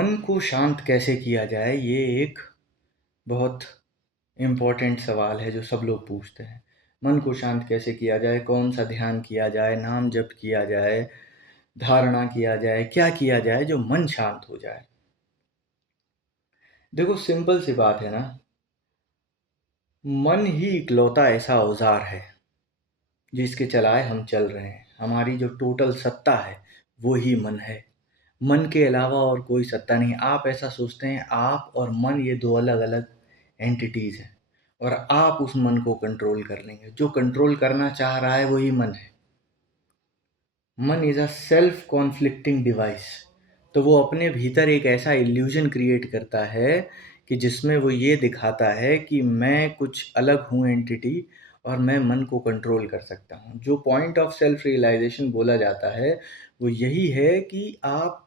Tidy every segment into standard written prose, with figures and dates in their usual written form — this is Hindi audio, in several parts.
मन को शांत कैसे किया जाए, ये एक बहुत इम्पोर्टेंट सवाल है जो सब लोग पूछते हैं। मन को शांत कैसे किया जाए, कौन सा ध्यान किया जाए, नाम जप किया जाए, धारणा किया जाए, क्या किया जाए जो मन शांत हो जाए। देखो, सिंपल सी बात है ना, मन ही इकलौता ऐसा औजार है जिसके चलाए हम चल रहे हैं। हमारी जो टोटल सत्ता है वो ही मन है। मन के अलावा और कोई सत्ता नहीं। आप ऐसा सोचते हैं आप और मन ये दो अलग अलग एंटिटीज़ हैं और आप उस मन को कंट्रोल कर लेंगे। जो कंट्रोल करना चाह रहा है वही मन है। मन is a self conflicting device. तो वो अपने भीतर एक ऐसा इल्यूजन क्रिएट करता है कि जिसमें वो ये दिखाता है कि मैं कुछ अलग हूँ एंटिटी और मैं मन को कंट्रोल कर सकता हूँ। जो पॉइंट ऑफ सेल्फ रियलाइजेशन बोला जाता है वो यही है कि आप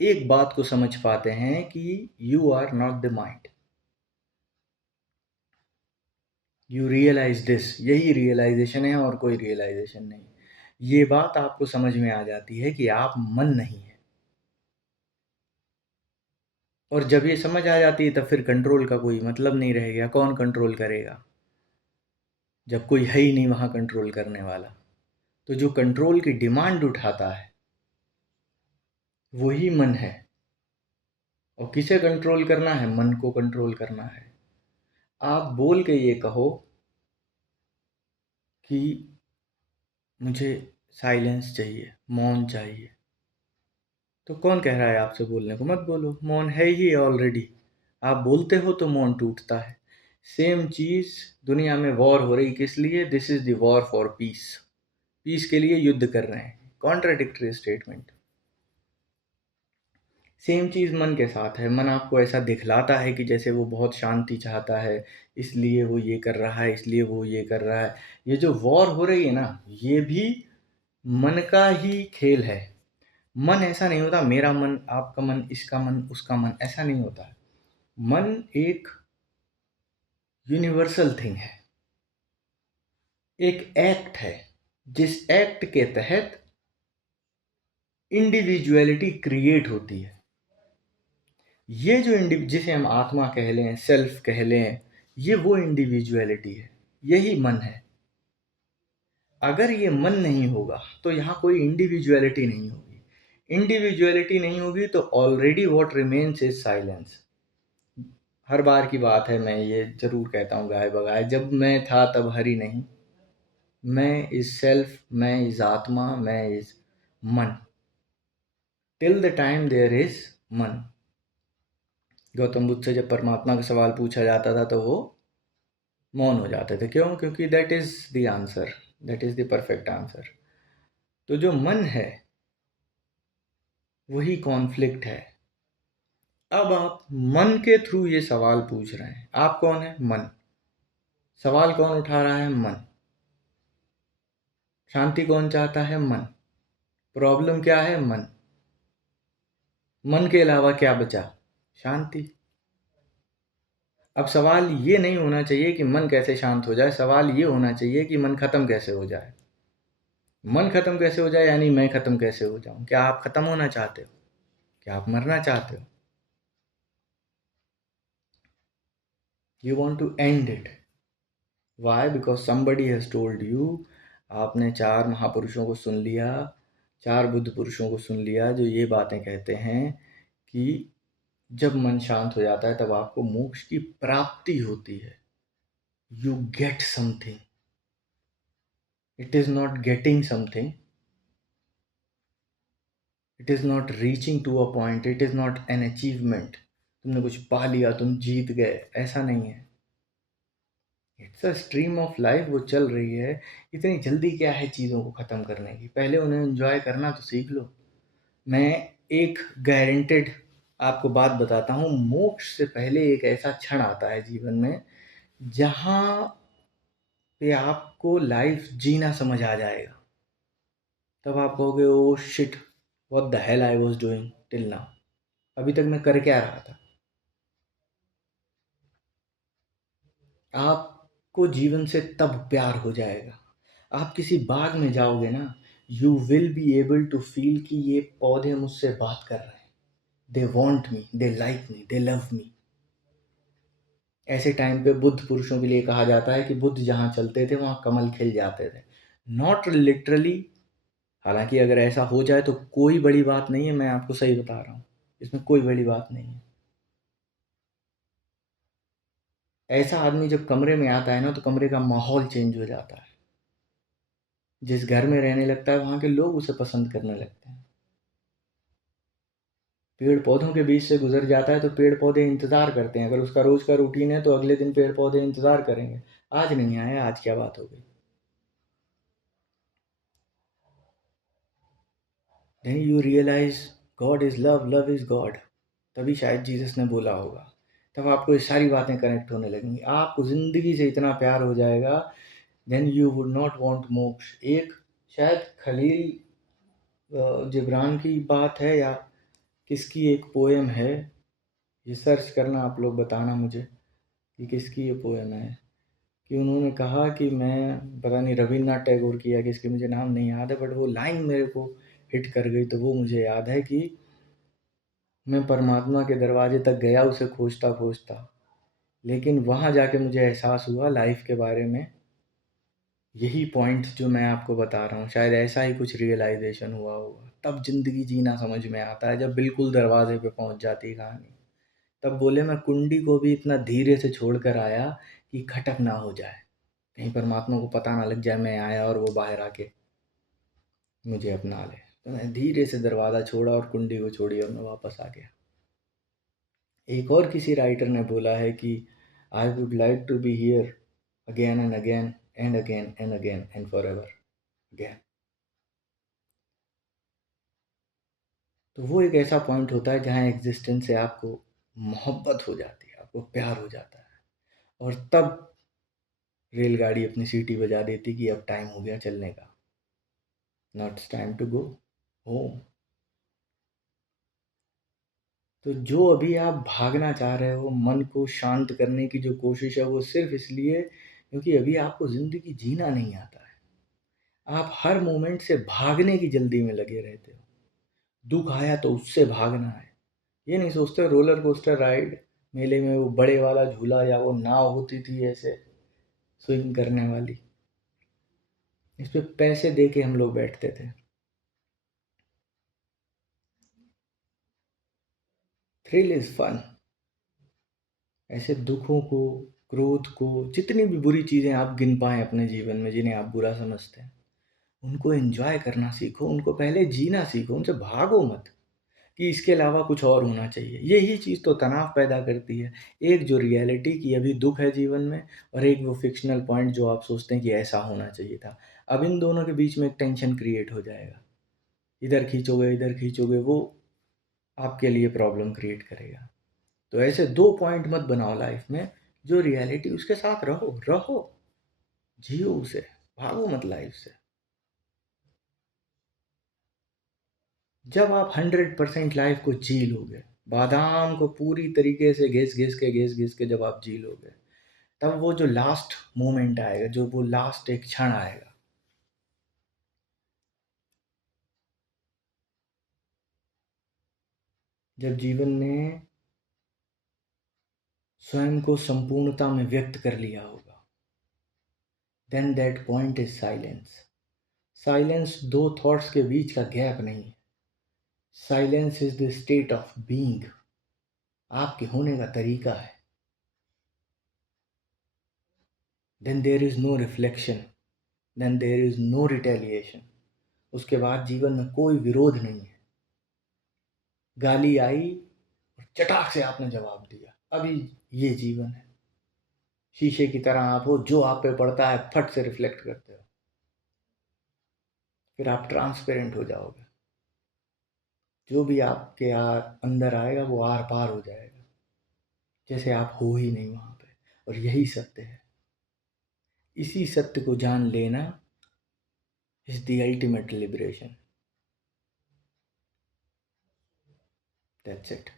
एक बात को समझ पाते हैं कि you are not the mind, you realise this. यही रियलाइजेशन है और कोई रियलाइजेशन नहीं। ये बात आपको समझ में आ जाती है कि आप मन नहीं है। और जब ये समझ आ जाती है तब फिर कंट्रोल का कोई मतलब नहीं रह गया। कौन कंट्रोल करेगा जब कोई है ही नहीं वहाँ कंट्रोल करने वाला। तो जो कंट्रोल की डिमांड उठाता है वही मन है। और किसे कंट्रोल करना है? मन को कंट्रोल करना है। आप बोल के ये कहो कि मुझे साइलेंस चाहिए, मौन चाहिए, तो कौन कह रहा है आपसे बोलने को मत बोलो? मौन है ही ऑलरेडी। आप बोलते हो तो मौन टूटता है। सेम चीज़ दुनिया में वॉर हो रही किस लिए? This is the war for peace. Peace के लिए युद्ध कर रहे हैं। Contradictory statement. सेम चीज़ मन के साथ है। मन आपको ऐसा दिखलाता है कि जैसे वो बहुत शांति चाहता है, इसलिए वो ये कर रहा है, इसलिए वो ये कर रहा है। ये जो वॉर हो रही है ना, ये भी मन का ही खेल है। मन ऐसा नहीं होता मेरा मन, आपका मन, इसका मन, उसका मन, ऐसा नहीं होता। मन एक यूनिवर्सल थिंग है, एक एक्ट है जिस एक्ट के तहत इंडिविजुअलिटी क्रिएट होती है। ये जो जिसे हम आत्मा कह लें, सेल्फ कह लें, ये वो इंडिविजुअलिटी है, यही मन है। अगर ये मन नहीं होगा तो यहाँ कोई इंडिविजुअलिटी नहीं होगी। इंडिविजुअलिटी नहीं होगी तो already what remains is silence. हर बार की बात है, मैं ये जरूर कहता हूँ गाय बगाए, जब मैं था तब हरि नहीं। मैं इज सेल्फ, मैं इज आत्मा, मैं इज मन। Till the time there is मन। गौतम बुद्ध से जब परमात्मा का सवाल पूछा जाता था तो वो मौन हो जाते थे। क्यों? क्योंकि that is the answer, that is the perfect answer. तो जो मन है वही कॉन्फ्लिक्ट है। अब आप मन के थ्रू ये सवाल पूछ रहे हैं। आप कौन है? मन। सवाल कौन उठा रहा है? मन। शांति कौन चाहता है? मन। प्रॉब्लम क्या है? मन। मन के अलावा क्या बचा? शांति। अब सवाल ये नहीं होना चाहिए कि मन कैसे शांत हो जाए, सवाल ये होना चाहिए कि मन खत्म कैसे हो जाए। मन खत्म कैसे हो जाए यानी मैं खत्म कैसे हो जाऊं। क्या आप खत्म होना चाहते हो? क्या आप मरना चाहते हो? You want to end it. Why? Because somebody has told you. आपने 4 महापुरुषों को सुन लिया, 4 बुद्ध पुरुषों को सुन लिया जो ये बातें कहते हैं कि जब मन शांत हो जाता है तब आपको मोक्ष की प्राप्ति होती है। You get something. It is not getting something. It is not reaching to a point. It is not an achievement. तुमने कुछ पा लिया, तुम जीत गए, ऐसा नहीं है। It's a stream of life, वो चल रही है। इतनी जल्दी क्या है चीज़ों को ख़त्म करने की? पहले उन्हें एंजॉय करना तो सीख लो। मैं एक गारंटेड आपको बात बताता हूँ। मोक्ष से पहले एक ऐसा क्षण आता है जीवन में जहाँ पे आपको लाइफ जीना समझ आ जाएगा। तब आप कहोगे oh shit, what the hell I was doing till now. अभी तक मैं कर क्या रहा था। आपको जीवन से तब प्यार हो जाएगा। आप किसी बाग में जाओगे ना, you will be able to feel कि ये पौधे मुझसे बात कर रहे हैं। They want me, they like me, they love me. ऐसे टाइम पे बुद्ध पुरुषों के लिए कहा जाता है कि बुद्ध जहाँ चलते थे वहाँ कमल खिल जाते थे। नॉट लिटरली, हालांकि अगर ऐसा हो जाए तो कोई बड़ी बात नहीं है, मैं आपको सही बता रहा हूँ, इसमें कोई बड़ी बात नहीं है। ऐसा आदमी जब कमरे में आता है ना तो कमरे का माहौल चेंज हो जाता है। जिस घर में रहने लगता है वहाँ के लोग उसे पसंद करने लगते हैं। पेड़ पौधों के बीच से गुजर जाता है तो पेड़ पौधे इंतज़ार करते हैं। अगर उसका रोज़ का रूटीन है तो अगले दिन पेड़ पौधे इंतज़ार करेंगे, आज नहीं आया, आज क्या बात हो गई। Then you realise God is love, love is God. तभी शायद जीसस ने बोला होगा। तब आपको ये सारी बातें कनेक्ट होने लगेंगी, आपको ज़िंदगी से इतना प्यार हो जाएगा, then you would not want moksha. एक शायद खलील जिब्रान की बात है या किसकी एक पोएम है, ये सर्च करना आप लोग, बताना मुझे कि किसकी ये पोएम है। कि उन्होंने कहा कि मैं पता नहीं रवीन्द्रनाथ टैगोर की या किसकी, मुझे नाम नहीं याद है, बट वो लाइन मेरे को हिट कर गई। तो वो मुझे याद है कि मैं परमात्मा के दरवाजे तक गया उसे खोजता खोजता, लेकिन वहाँ जाके मुझे एहसास हुआ लाइफ के बारे में, यही पॉइंट जो मैं आपको बता रहा हूँ, शायद ऐसा ही कुछ रियलाइजेशन हुआ होगा। तब ज़िंदगी जीना समझ में आता है, जब बिल्कुल दरवाजे पे पहुँच जाती है कहानी। तब बोले मैं कुंडी को भी इतना धीरे से छोड़ कर आया कि खटक ना हो जाए, कहीं परमात्मा को पता ना लग जाए मैं आया और वो बाहर आके मुझे अपना ले। तो मैं धीरे से दरवाज़ा छोड़ा और कुंडी को छोड़ी और मैं वापस आ गया। एक और किसी राइटर ने बोला है कि I would like to be here again and again and again and again and forever again. तो वो एक ऐसा पॉइंट होता है जहाँ एग्जिस्टेंस से आपको मोहब्बत हो जाती है, आपको प्यार हो जाता है, और तब रेलगाड़ी अपनी सीटी बजा देती कि अब टाइम हो गया चलने का। Now it's time to go home. तो जो अभी आप भागना चाह रहे हो, मन को शांत करने की जो कोशिश है, वो सिर्फ इसलिए क्योंकि अभी आपको ज़िंदगी जीना नहीं आता है। आप हर मोमेंट से भागने की जल्दी में लगे रहते हो। दुख आया तो उससे भागना है। ये नहीं सोचते रोलर कोस्टर राइड, मेले में वो बड़े वाला झूला या वो नाव होती थी ऐसे स्विंग करने वाली, इस पे पैसे दे के हम लोग बैठते थे। Thrill is fun. ऐसे दुखों को, क्रोध को, जितनी भी बुरी चीज़ें आप गिन पाएँ अपने जीवन में जिन्हें आप बुरा समझते हैं, उनको एन्जॉय करना सीखो, उनको पहले जीना सीखो, उनसे भागो मत कि इसके अलावा कुछ और होना चाहिए। यही चीज़ तो तनाव पैदा करती है। एक जो रियलिटी कि अभी दुख है जीवन में, और एक वो फ़िक्शनल पॉइंट जो आप सोचते हैं कि ऐसा होना चाहिए था। अब इन दोनों के बीच में एक टेंशन क्रिएट हो जाएगा। इधर खींचोगे, वो आपके लिए प्रॉब्लम क्रिएट करेगा। तो ऐसे 2 पॉइंट मत बनाओ लाइफ में, जो रियलिटी उसके साथ रहो, जियो उसे, भागो मत लाइफ से। जब आप 100% लाइफ को जी लोगे, बादाम को पूरी तरीके से घिस के जब आप जी लोगे, तब वो जो लास्ट मोमेंट आएगा, जो वो लास्ट एक क्षण आएगा, जब जीवन ने स्वयं को संपूर्णता में व्यक्त कर लिया होगा, then that point is silence. Silence दो थॉट्स के बीच का गैप नहीं है। Silence is the state of being, आपके होने का तरीका है। Then there is no reflection, then there is no retaliation. उसके बाद जीवन में कोई विरोध नहीं है। गाली आई और चटाक से आपने जवाब दिया, अभी ये जीवन है। शीशे की तरह आप हो, जो आप पे पड़ता है फट से रिफ्लेक्ट करते हो, फिर आप ट्रांसपेरेंट हो जाओगे। जो भी आपके अंदर आएगा वो आर पार हो जाएगा, जैसे आप हो ही नहीं वहाँ पे। और यही सत्य है। इसी सत्य को जान लेना is the ultimate liberation. That's it.